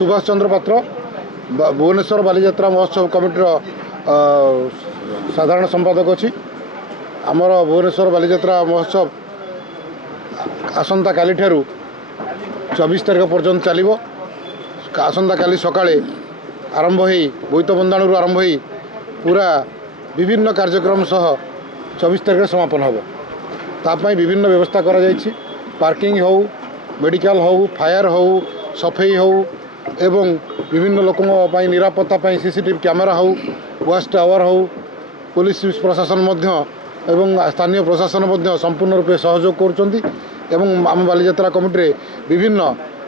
सुभाष चंद्र पात्र भुवनेश्वर बालीजात्रा महोत्सव कमिटीर साधारण संपादक अच्छी आमर भुवनेश्वर बालीजात्रा महोत्सव आसंता काली ठारू 24 तारीख पर्यंत चलो आसंता काली सकाळे आरंभ हो बोईत बंदाणु आरंभ हो पूरा विभिन्न कार्यक्रम सह 24 तारीख समापन हम तापाई विभिन्न व्यवस्था करा जायछि पार्किंग हो मेडिकल हो फायर हो सफाई हो एवं विभिन्न लोकों निरापत्ता सीसीटीवी कैमेरा हो वाच टावर हो पुलिस प्रशासन मध्य एवं स्थानीय प्रशासन मध्य संपूर्ण रूपे सहयोग करुँच आम बालीजात्रा कमिटी विभिन्न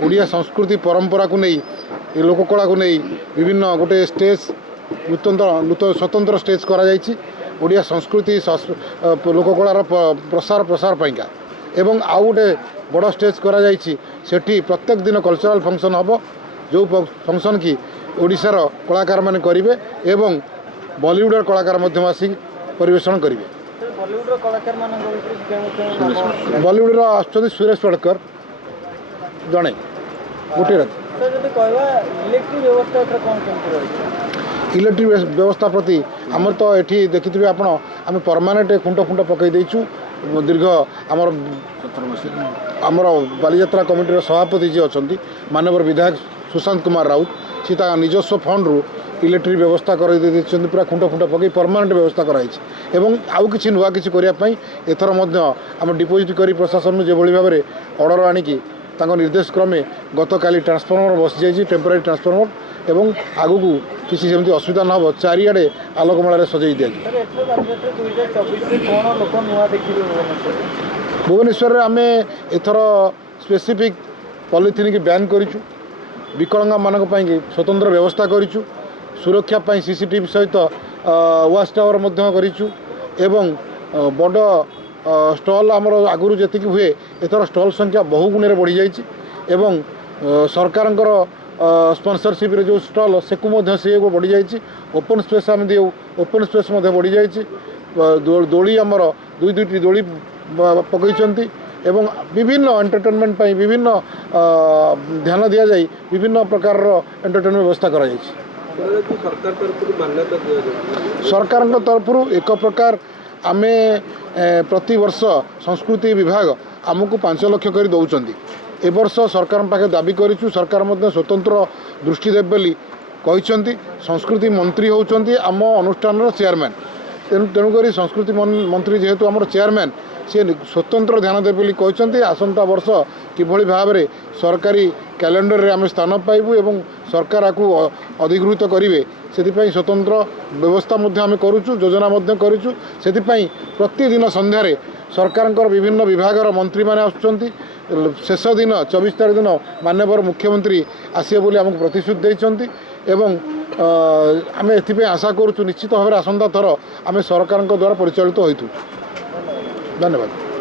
ओडिया संस्कृति परंपरा को नहीं लोककला को नहीं विभिन्न गोटे स्टेज नूतन स्वतंत्र स्टेज करा जायछि ओडिया संस्कृति लोककलार प्रसार प्रसार पाइका एवं आउ गोटे बड़ स्टेज करा जायछि सेठी प्रत्येक दिन कल्चरल फंक्शन हम जो फंक्शन की ओडिशार कलाकार माने करिवे एवं बॉलीवुड कलाकार मध्यम आसी परिवेषण करिवे। बॉलीवुड आसुच्छन्ति सुरेश पड़कर जड़े गोटे इलेक्ट्रिक व्यवस्था प्रति आमर तो ये देखिए आप आम परमानेंट खुंट खुंट पकई देचु दीर्घ आमर बालीजात्रा कमिटीर सभापति जी अच्छा मानवर विधायक सुशांत कुमार राउत सी निजस्व फंड रु इलेक्ट्रिक व्यवस्था कर पूरा खुंट खुंट पकई परमानेंट व्यवस्था कराई एवं आउ कि नुआ कि एथर आम डिपोजिट कर प्रशासन जो भाव में ऑर्डर आणिकी निर्देश क्रमे गत काली ट्रांसफॉर्मर बस जाइए टेम्पोरारी ट्रांसफॉर्मर एवं आगु को किसी सेमती असुविधा न हो चारिआडे आलोकमाला सजाई दि भुवनेश्वर आम एथर स्पेसिफिक पॉलिथिन की बैन करूँ विकलांग मानक स्वतंत्र व्यवस्था करूँ सुरक्षा सीसीटीवी सहित वाच टावर करूँ एवं बड़ स्टॉल आमर आगुरी जी हुए एथर स्टॉल संख्या बहु गुण बढ़ी जाइए सरकार स्पॉन्सरशिप जो स्टॉल से बढ़ी जाइए ओपन स्पेस आम दिउ ओपन स्पेस बढ़ी जाइए दोली आमर दुईटी दोली पकई एवं विभिन्न एंटरटेनमेंट विभिन्न ध्यान दि जाए विभिन्न प्रकार एंटरटेनमेंट व्यवस्था करा सरकार तरफ एक प्रकार आमे प्रति वर्ष संस्कृति विभाग आमको 5 लाख कर दौरान ए वर्ष सरकार पाखे दाबी करूँ सरकार स्वतंत्र दृष्टि देव बोली कहते संस्कृति मंत्री होउचंती आम अनुष्ठान चेयरमैन तेणुक संस्कृति मंत्री जेहेतु आम चेयरमैन सी स्वतंत्र ध्यान देव बोली कहते आसंता वर्ष किभली भाव में सरकारी कैलेंडर रे आम स्थान पाइबू एवं सरकार आपको अधिकृत करेंगे से स्वतंत्र व्यवस्था आम करुचु योजना करुचु से प्रतिदिन संध्यारे सरकार विभिन्न विभागर मंत्री मैंने आसुच्चंती शेष दिन 24 तारीख दिन माननीय मुख्यमंत्री आसिए बोली आमको प्रतिश्रुति देइचंती एवं आम एथि आशा करुचु निश्चित भाव में आसंता थर आम सरकार द्वारा परिचालित होइतु। धन्यवाद।